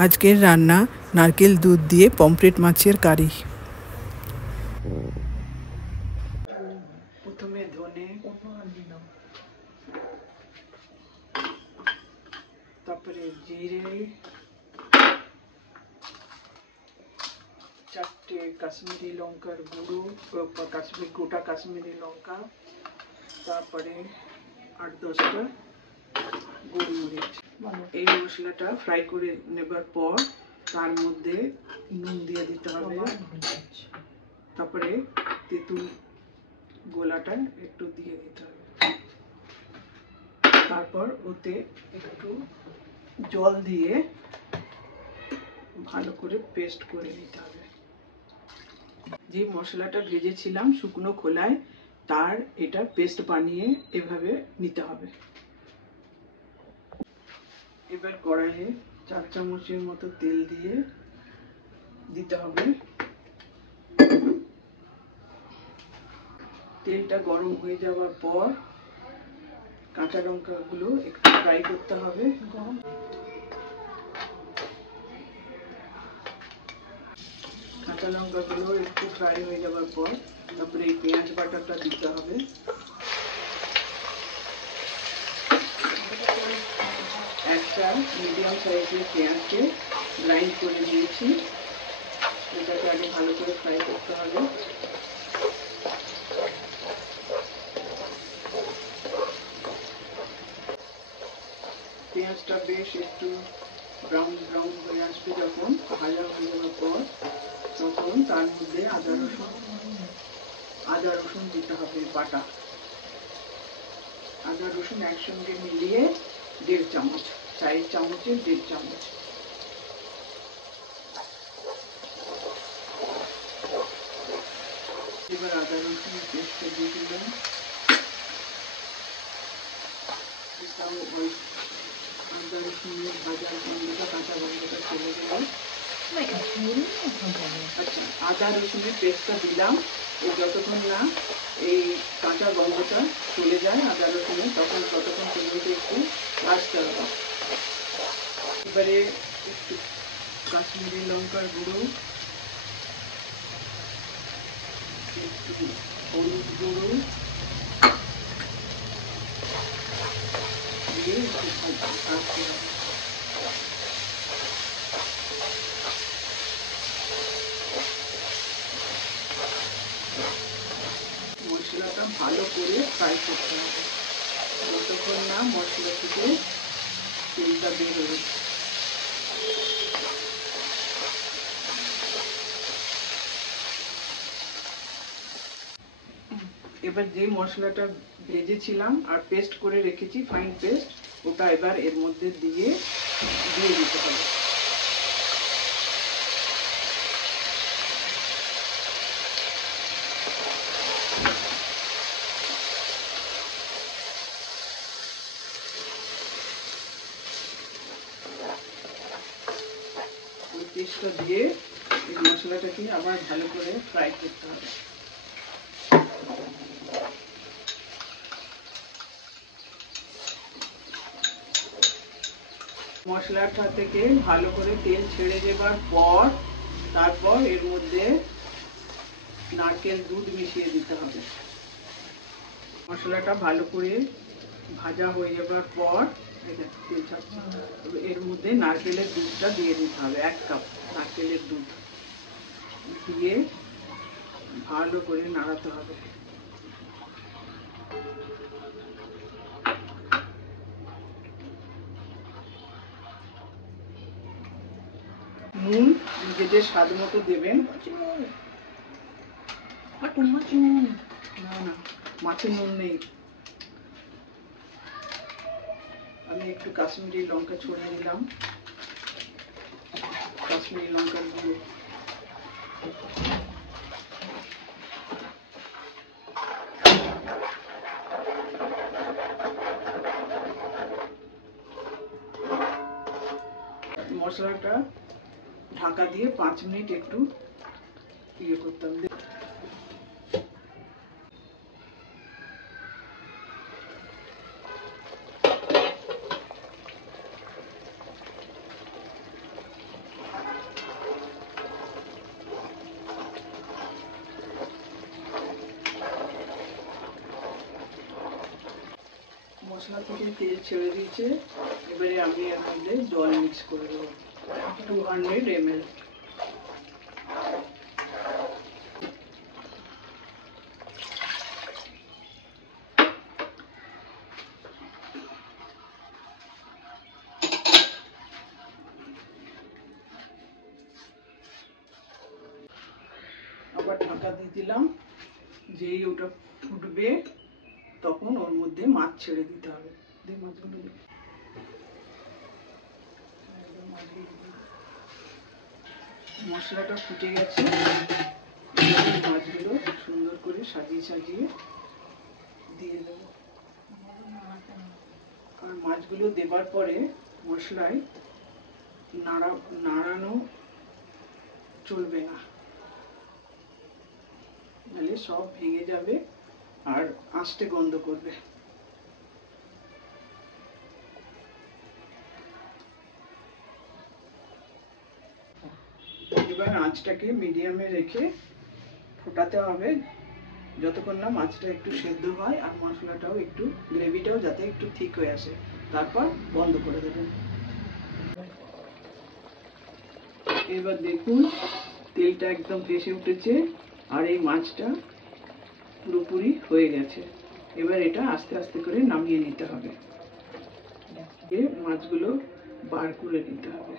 আজকের রান্না নারকেল দুধ দিয়ে পমফ্রেট মাছের কারি। প্রথমে ধনে, তারপরে জিরে, 4টে কাশ্মীরি লঙ্কার গুঁড়ো, গোটা কাশ্মীরি লঙ্কা, তারপরে 8-10টা গোলমরিচ। এই মশলাটা ফ্রাই করে নেবার পর তার মধ্যে নুন দিয়ে দিতে হবে, তারপরে তেঁতুল গোলাটা একটু দিয়ে দিতে হবে, তারপর ওতে একটু জল দিয়ে ভালো করে পেস্ট করে নিতে হবে। যে মশলাটা ভেজেছিলাম শুকনো খোলায়, তার এটা পেস্ট বানিয়ে এভাবে নিতে হবে। এবার কড়াইয়ে 4 চামচের মতো তেল দিয়ে দিতে হবে। তেলটা গরম হয়ে যাওয়ার পর কাঁচা লঙ্কাগুলো একটু ফ্রাই করতে হবে। কাঁচা লঙ্কাগুলো একটু ফ্রাই হয়ে যাওয়ার পর তারপরে এই পেঁয়াজ বাটাটা দিতে হবে। একটা মিডিয়াম সাইজের পেঁয়াজকে গ্রাইন্ড করে নিয়েছি, এটাকে আগে ভালো করে ফ্রাই করতে হবে। পেঁয়াজটা বেশ একটু ব্রাউন ব্রাউন হয়ে আসবে, যখন ভাজা হয়ে যাওয়ার পর তখন তার মধ্যে আদা রসুন দিতে হবে বাটা। আদা রসুন একসঙ্গে মিলিয়ে 1.5 চামচ, চায়ের চামচের 1.5 চামচ। এবার আদা রসুনের পেস্টটা দিয়ে দিলাম। এটাও ওই আদা রসুনের ভাজার গন্ধটা, কাঁচা গন্ধটা চলে গেল। আচ্ছা, আদা রসুনের পেস্টটা দিলাম, যতক্ষণ না এই কাঁচা গন্ধটা চলে যায় আদা রসুনের, ততক্ষণ পর্যন্ত একটু ভাজতে হবে। এবারে একটু কাশ্মীরি লঙ্কার গুঁড়ো, একটু হলুদ গুঁড়ো দিয়ে একটু ভাজতে হবে। মশলাটা ভালো করে ফ্রাই করতে হবে, যতক্ষণ না মশলা থেকে তেলটা বেরোবে। এবার যে মশলাটা ভেজেছিলাম আর পেস্ট করে রেখেছি, ফাইন পেস্ট, ওটা এবার এর মধ্যে দিয়ে দিতে হবে। ওই পেস্টটা দিয়ে এই মশলাটাকে আবার ভালো করে ফ্রাই করতে হবে। মশলাটা থেকে ভালো করে তেল ছেড়ে দেবার পর তারপর এর মধ্যে নারকেল দুধ মিশিয়ে দিতে হবে। মশলাটা ভালো করে ভাজা হয়ে যাবার পর এর মধ্যে নারকেলের দুধটা দিয়ে দিতে হবে। 1 কাপ নারকেলের দুধ দিয়ে ভালো করে নাড়াতে হবে। নুন নিজেদের স্বাদ মতো দেবেন। না না, মাছের নুন নেই। আমি একটু কাশ্মীরি লঙ্কা ছড়িয়ে দিলাম, কাশ্মীরি লঙ্কার গুঁড়ো। মশলাটা ঢাকা দিয়ে 5 মিনিট একটু ইয়ে করতে হবে। মশলা থেকে তেল ছেড়ে দিয়েছে। এবারে আমি এর মধ্যে জল মিক্স করে দেবো 200 ml। আবার ঢাকা দিয়ে দিলাম। যেই ওটা ফুটবে তখন ওর মধ্যে মাছ ছেড়ে দিতে হবে। মশলাটা ফুটে গেছে। মাছগুলো সুন্দর করে সাজিয়ে সাজিয়ে দিয়ে দেবো। কারণ মাছগুলো দেবার পরে মশলায় নাড়ানো চলবে না, নাহলে সব ভেঙে যাবে আর আঁচটে গন্ধ করবে। এবার আঁচটাকে মিডিয়ামে রেখে ফোটাতে হবে যতক্ষণ না মাছটা একটু সেদ্ধ হয় আর মশলাটাও একটু, গ্রেভিটাও যাতে একটু ঠিক হয়ে আসে, তারপর বন্ধ করে দেবেন। এবার দেখুন তেলটা একদম ভেসে উঠেছে আর এই মাছটা পুরোপুরি হয়ে গেছে। এবার এটা আস্তে আস্তে করে নামিয়ে নিতে হবে, মাছগুলো বার করে নিতে হবে।